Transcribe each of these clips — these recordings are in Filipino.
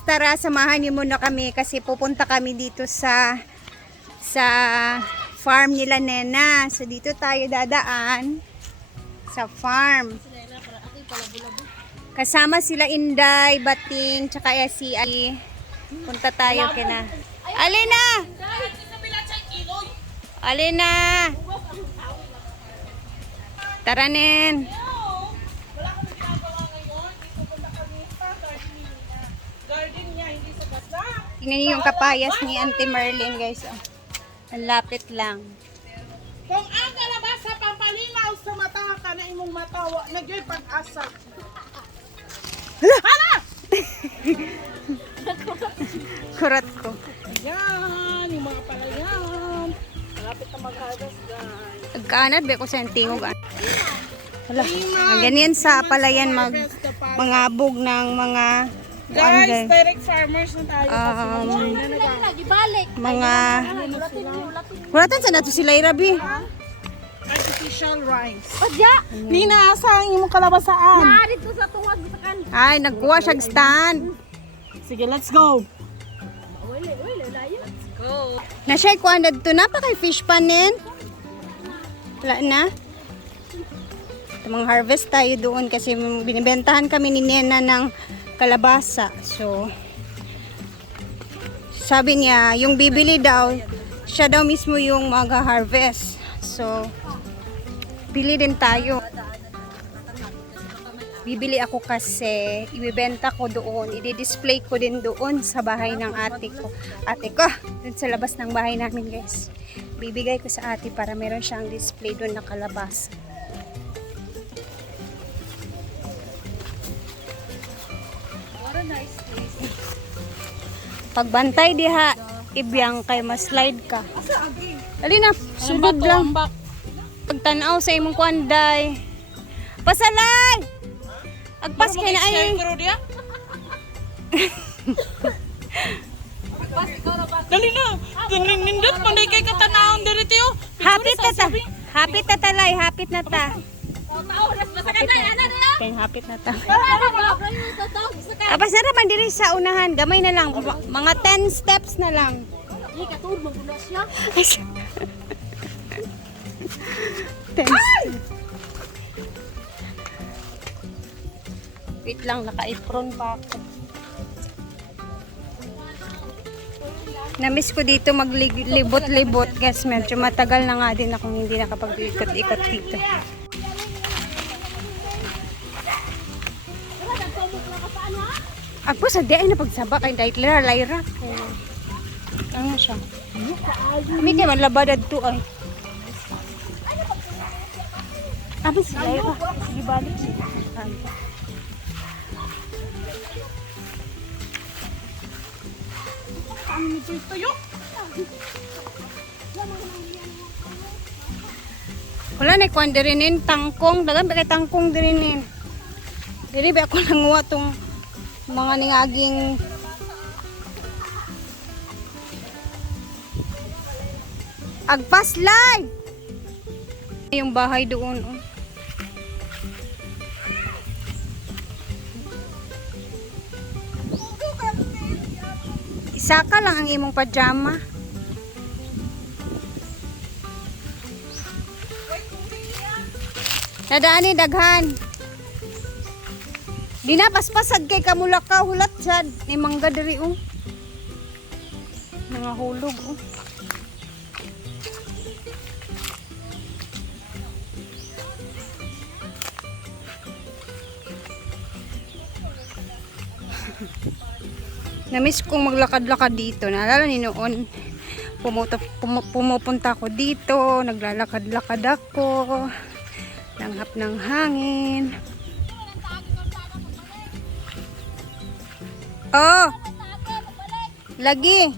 Tara, samahan niyo muna kami kasi pupunta kami dito sa farm nila Nena. So dito tayo dadaan sa farm. Kasama sila Inday, Bating, tsaka si Ali. Punta tayo kina. Alina! Alina! Tara, Nen. Tingnan niyo yung kapayas ni Auntie Merlin, guys. Oh. Ang lapit lang. Kung ang kalabasa pampalingaw sa mata ka na imong matawa, nagyoy pag-asa. Hala! Kurat ko. Ayan, yung mga palayan. Malapit na mag-harvest, guys. Agkanad, be ko sa tingog. Hala, ang ganyan sa palayan mangabog ng mga Guys, direct farmers na tayo. mga kulatan sa nato sila irabi. Artificial rice. Padya. Nina, saan imong kalabasaan? Narito sa tuwag sa kan. Ay, nagkuha siya stand. Sige, let's go. Na-share ko andad to na pa kay fish panin. Wala na. Tamang harvest tayo doon kasi binibentahan kami ni Nena ng kalabasa. So sabi niya, yung bibili daw, siya daw mismo yung mag-harvest. So bili din tayo. Bibili ako kasi ibebenta ko doon, i-display ko din doon sa bahay ng ate ko. Ate ko, dun sa labas ng bahay namin, guys. Bibigay ko sa ate para meron siyang display doon na kalabasa. Pagbantay diha, ibiyang kay maslide ka. Dali na, sudod lang. Pagtanaw sa imong kuanday. Pasalay! Agpas kay na ay. Dali na. Nindot, panday kay katanahon diri tiyo. Hapit na ta. Hapit na talay, hapit na ta. Hapit na ta. Apas na naman diri sa unahan, gamay na lang, mga 10 steps na lang. Ay, katur magulo siya. 10 Wait lang, naka-apron pa ako. Namiss ko dito maglibot-libot, guys. Medyo matagal na nga din akong hindi nakapag-ikot-ikot dito. Agpo sa diay na pagsabak ay dahil layra. Ano siya? May kaya malabadad to ay. Abis layra. Sige balik siya. Ano nito tayo? Wala na ikuan dirinin, tangkong. Dagan ba kay tangkong dirinin? Diri ba ako nanguha tong mga ningaging agpaslay! Yung bahay doon. Oh. Isa ka lang ang imong pajama. Nadaan daghan. Di na paspasad kay kamulaka hulat sad ni mangga diri oh. Mga hulog oh. Namiss kong maglakad-lakad dito. Naalala ni noon, pumupunta ako dito, naglalakad-lakad ako, langhap ng hangin. Oh! Lagi!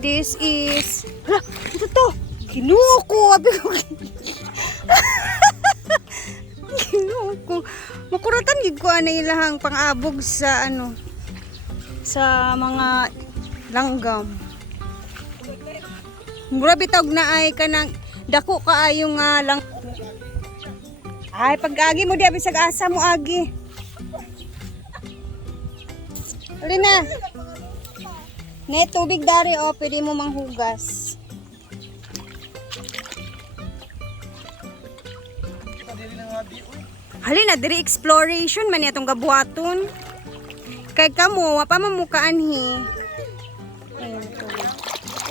This is... Hala! Ito to! Ginuko! Abi ko! Ginuko! Makuratan gid ko ana ilahang pang-abog sa ano sa mga langgam. Mura bitog na ay kanang Dako kaayo nga lang. Ay, pag-agi mo di bisag asa mo agi. Alina. Ne tubig dari o pwede mo manghugas. Halina diri exploration man atong gabuhaton. Kay kamo wa pa mamukaan hi. Ayun to.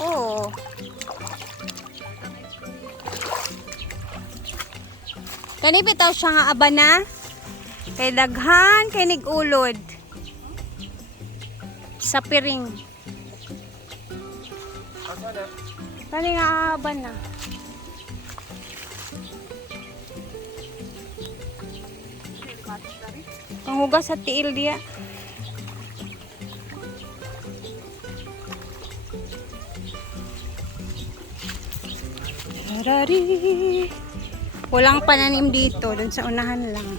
Oh. Kani bitaw siya nga abana. Kay daghan kay nigulod. Sa piring. Kani nga abana. Panghugas sa tiil dia. Tarari. Walang pananim dito, dun sa unahan lang.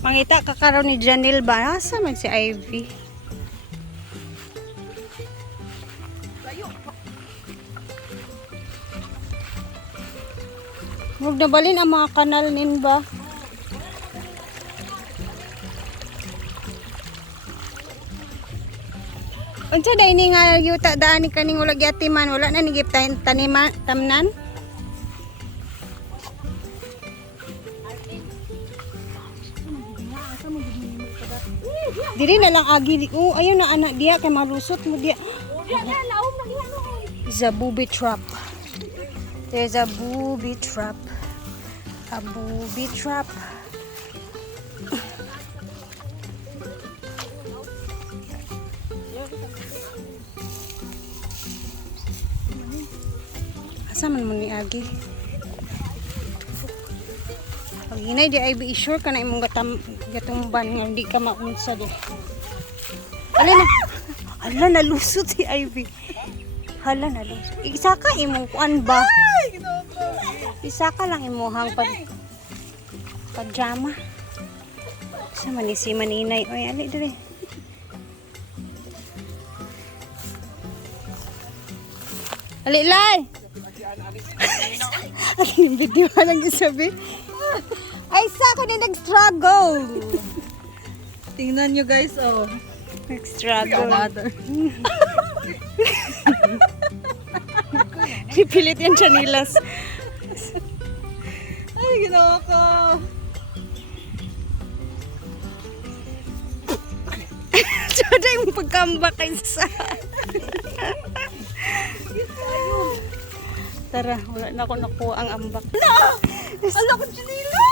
Pangita kakaroon ni Janil ba? Asa man si Ivy? Huwag na balin ang mga kanal nin ba? Unsa day ni nga yuta daan ni kaning ulag yatiman wala na ni giptahin taniman tamnan? Diri na lang agi. Oh, ayaw na anak dia kay malusot mo dia. It's a booby trap. There's a booby trap. A booby trap. Asa man mo ni agi? Pag hinay di ay be sure ka na imong gatumban nga hindi ka maunsa di. Ala nalusot si Ivy. Hala nalusot. Isa ka imong kuan ba? Isa ka lang imuhang pajama. Sa man ni si Maninay. Oy, ali dire. Ali lay. Ang video lang isabi. Ay, sa ako na nag-struggle. Tingnan nyo guys, oh. Nag-struggle. Another. Pipilit yan chanilas. Ay, ginawa ko. Tsada yung pagkambak kay sa. Tara, wala na ako nakuha ang ambak. Ala ko, Janila!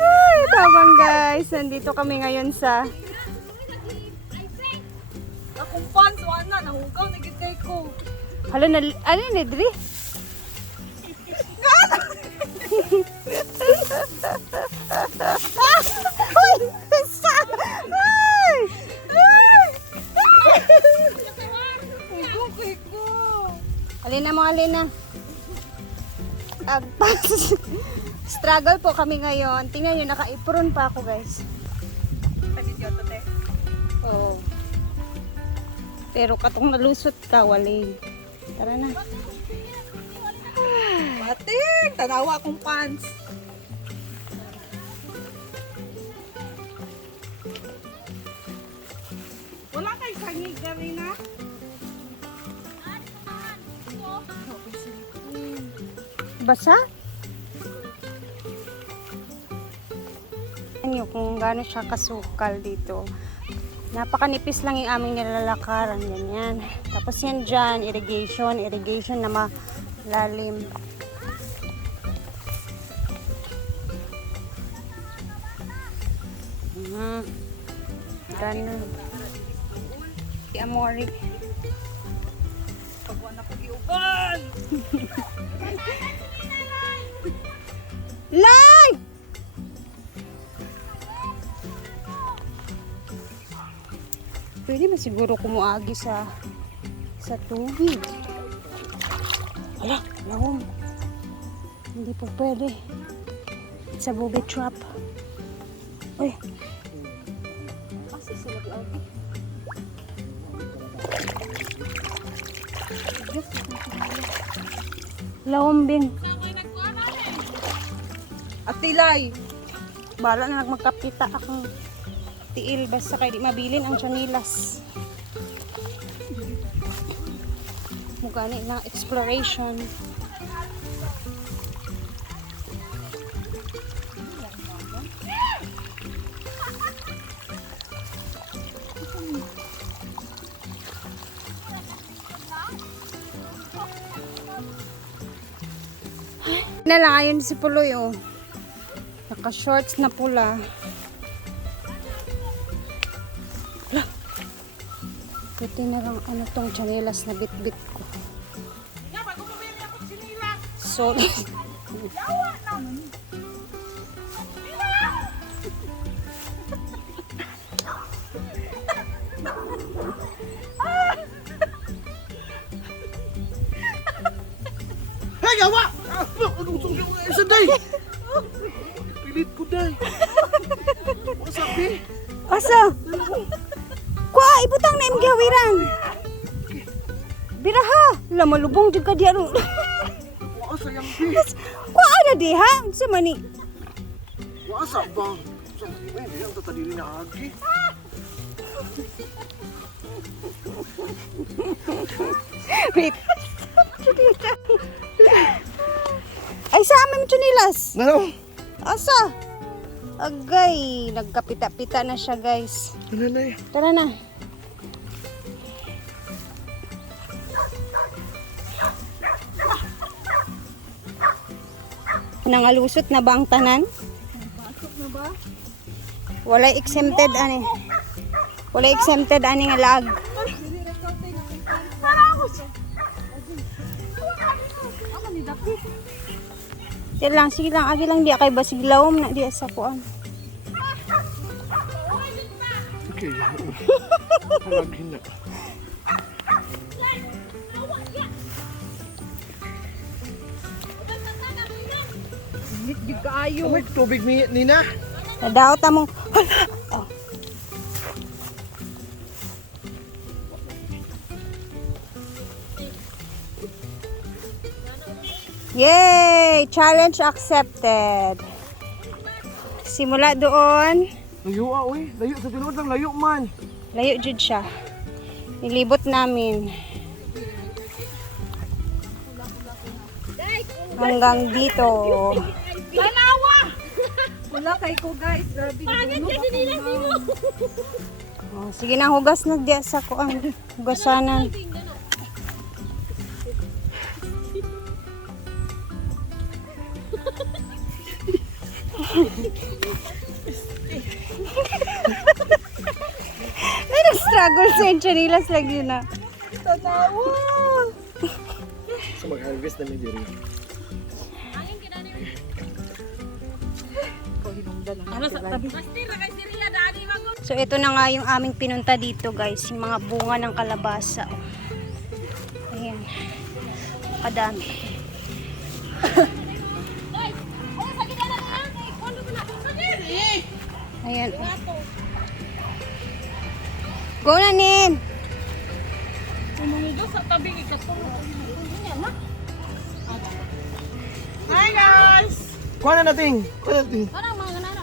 Ay, tabang guys. Nandito kami ngayon sa Akong pants, wala. Nahugaw, nagitay ko. hala na, ano yun, Edri? Uy! Sa! Ay! Ay! Hugaw kay ko. Alina mo, Alina. Agpas. Struggle po kami ngayon. Tingnan nyo, naka-apron pa ako, guys. Pag-idyoto, te. Oo. Pero katong nalusot ka, wali. Tara na. Bating! Tanawa akong pants. Wala kay sangig gari na. Basa? Ano kung gaano siya kasukal dito. Napakanipis lang yung aming nilalakaran. Ganyan. Tapos yan dyan, irrigation na malalim. Ganun. Amori. Pagwan ako giuban. Live! Pwede ba siguro kumuagi sa tubig? Hala, lahom. Hindi po pwede. It's a booby trap. Uy. Kasi sila giagi. Lahom bin. At tilay. Bala na magkapita akong tiil basta kay di mabilin ang chanilas. Mugani na exploration. Na lang ayun si Puloy oh. Naka-shorts na pula. Hala. Puti na lang ano tong chanelas na bit-bit ko. So, Hey, yawa! Isa day! Pilit ko day. What's up, eh? asa? Kuha, ibutang na imong gihawiran. Biraha, la malubong jud ka diha. Waka sayang, eh. Kuha na di ha? Sa mani. Waka sa bang. Hindi ang tatadili na agi. Wait. Ay sa amin chunilas. Ano? Asa? Agay, nagkapita-pita na siya, guys. Ano na eh? Tara na. Nangalusot na ba ang tanan? Pasok na ba? Walay exempted ani. Walay exempted ani nga lag. Dili na kautay na kung para ako siya. Ako ni Dapit. Sige lang, agi lang di kay basig lawom na di sa kuan. Okay, halagin na. Init di kaayo. May tubig nina. Nadaot among oh. Yay! Challenge accepted. Simula doon, Layo ah, uy. Layo sa tinod lang, layo man. layo jud siya. Nilibot namin. Hanggang dito. Wala kay ko guys. Grabe na. Oh, sige na, hugas na diya sa kuan. Hugasanan. Ay, nag-struggle sa enchanilas lagi na. Tanawa. So mag-harvest na may diri. Ano sa tabi? So, ito na nga yung aming pinunta dito, guys. Yung mga bunga ng kalabasa. Ayan. Kadami. Ayan. Go na, Nin! Sumundo sa tabi ikatulong. Hi guys! Kuha na natin. Kuha na natin.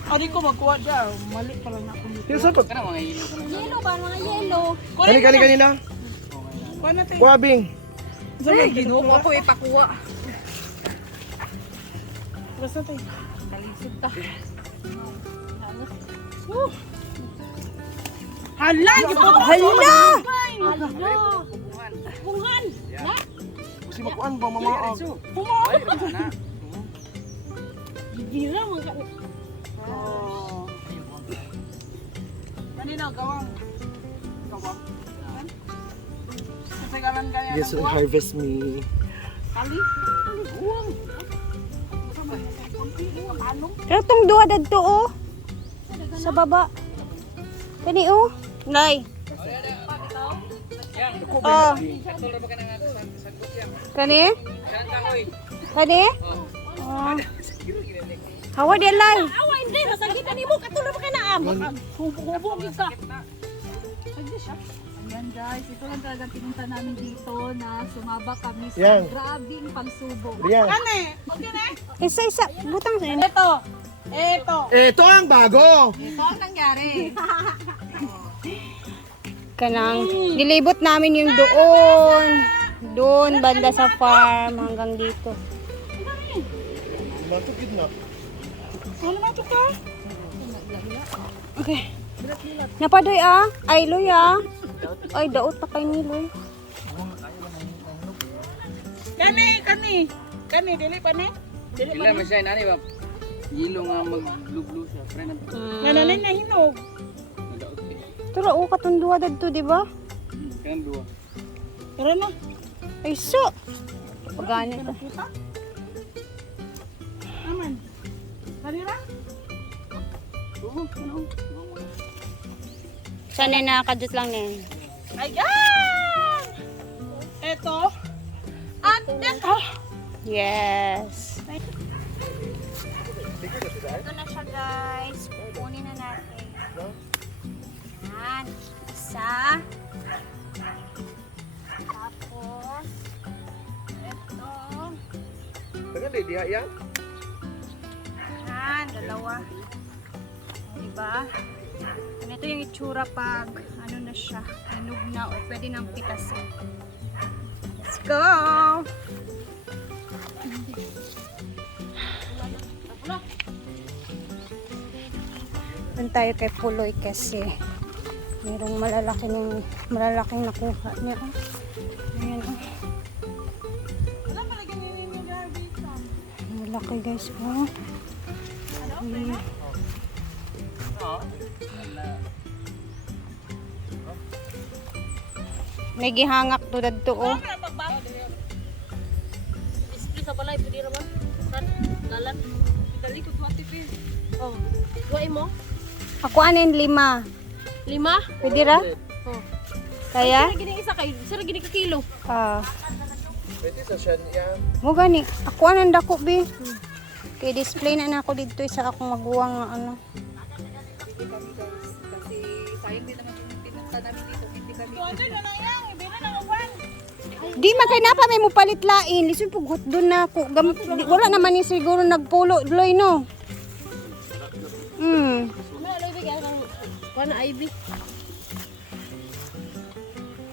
Ari ko magkuha daw. Mali pala na ako. Yung sa pag... Yellow ba? Mga yellow. Kanina. Kuha natin. Kuha, Bing. Ay, ginuha ko ipakuha. Basta tayo. Kalisod ta. Hala! Hala! Bungan! Kasi makuan ba mamaag? Pumaot! Bibira mga ka... Kanina, gawang. Gawang. Kasagaran kaya Yes, will harvest me. Kali? Uwang. Anong? Pero itong duwa dadto, oh. Sa baba. Kani, oh. Nay. Oh. Kani? Kani? Oh. Hawa di lay. Awa, hindi. Nasagitan ni mo. Katulad pa ka na. Hubog ka. Ayan guys, ito lang talaga pinunta namin dito na sumaba kami sa Yan. grabing pagsubok. Riyan. Kani, okay na? Isa-isa. Butang sa Ito. Ito. Ito ang bago. Ito ang nangyari. Kanang nilibot namin yung doon. Doon banda sa farm hanggang dito. Matugid na. Ano naman ito ka? Okay. Napadoy ah. Ay loy ah. Ay daot pa kay ni loy. Kani, dili pa ni? Dili pa Sila masya nani ba? Yelo nga magluglo siya. Friend ang Nananay na hinog. nadaot eh. Tara o katundua dadto di ba? Kanang duwa. Tara na. Ay so. Pagani ta. Kita? Aman. Kanira? Sana nakakadot lang nin. Ayan! Ito. At ito. Yes. Ito na siya guys. Kukunin na natin. Yan. Isa. Tapos. Ito. Taga di diha yan. Yan. Dalawa. Diba? Ito yung itsura pag ano na siya. Anug na o pwede nang pitasin. Let's go! Doon tayo kay Puloy kasi mayroong malalaking nakuha niya. Ayan o. Wala palagi nini garbage. Malaki guys o. Ayan. May gihangak to dadto o. Display sa balay, pwede naman. San? Lalan. Dali ko tuwa tipin. Oh. Tuwain mo? Ako anin 5. 5? Pwede ra? Oh. Kaya? Sira gini isa kayo. Sira gini ka kilo. Ah. Pwede sa siya yan. Mo gani. Ako anan dako bi. Kay display na ako dito sa akong maguwang nga ano. Kasi sayang din naman yung pinunta namin dito. Hindi kami. Tuwanda na lang yan. Ibina na uban. Di man kay napa may mo palit lain. Lisod pugot doon na ako. Wala naman ni siguro nagpulo loy no. Ano alay bigyan ng kuan Ivy.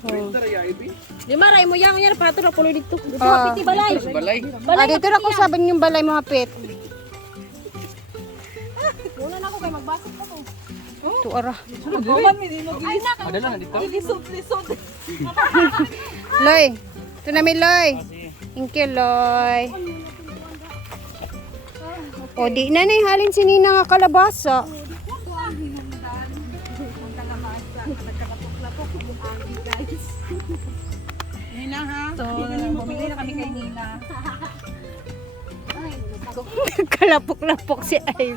Pwede ra ya ibi. Di maray mo yang yan pato na pulo dito. Dito Ah. piti balay. Sa balay. Ah, dito na ko saban yung balay mo hapit. Muna na ako kay magbasok pa ko. Tu ara. Ay na ka. Adala na dito. Lisod. Loy. Ito na mi Loy. Thank you Loy. O di na ni halin si Nina nga kalabasa. Nina ha? So, bumili na kami kay Nina. Kalapok-lapok si Ivy.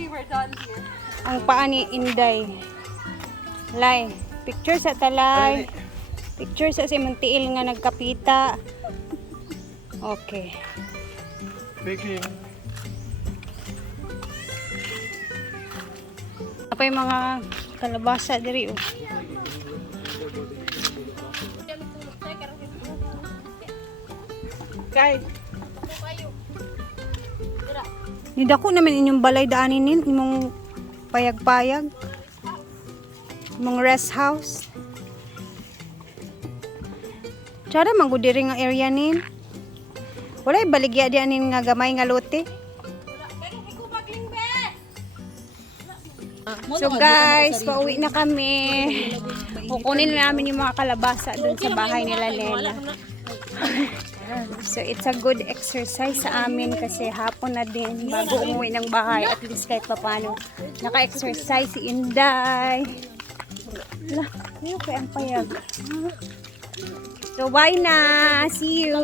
We were done here. Ang paa ni Inday. Lay. Picture sa talay. Picture sa si Muntiil nga nagkapita. Okay. Baking. Apa yung mga kalabasa diri oh. Kay. Nidako naman inyong balay daanin nin, imong payag-payag. Imong rest house. Tsara manggudiri nga area nin. Walay baligya di anin nga gamay nga lote. So guys, pauwi na kami. Kukunin na namin yung mga kalabasa dun sa bahay nila Lela. So it's a good exercise sa amin kasi hapon na din bago umuwi ng bahay, at least kahit papano naka-exercise si Inday. Wala, ano kaya ang payag? So bye na! See you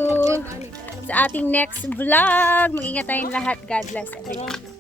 sa ating next vlog. Mag-ingat tayong lahat. God bless everyone.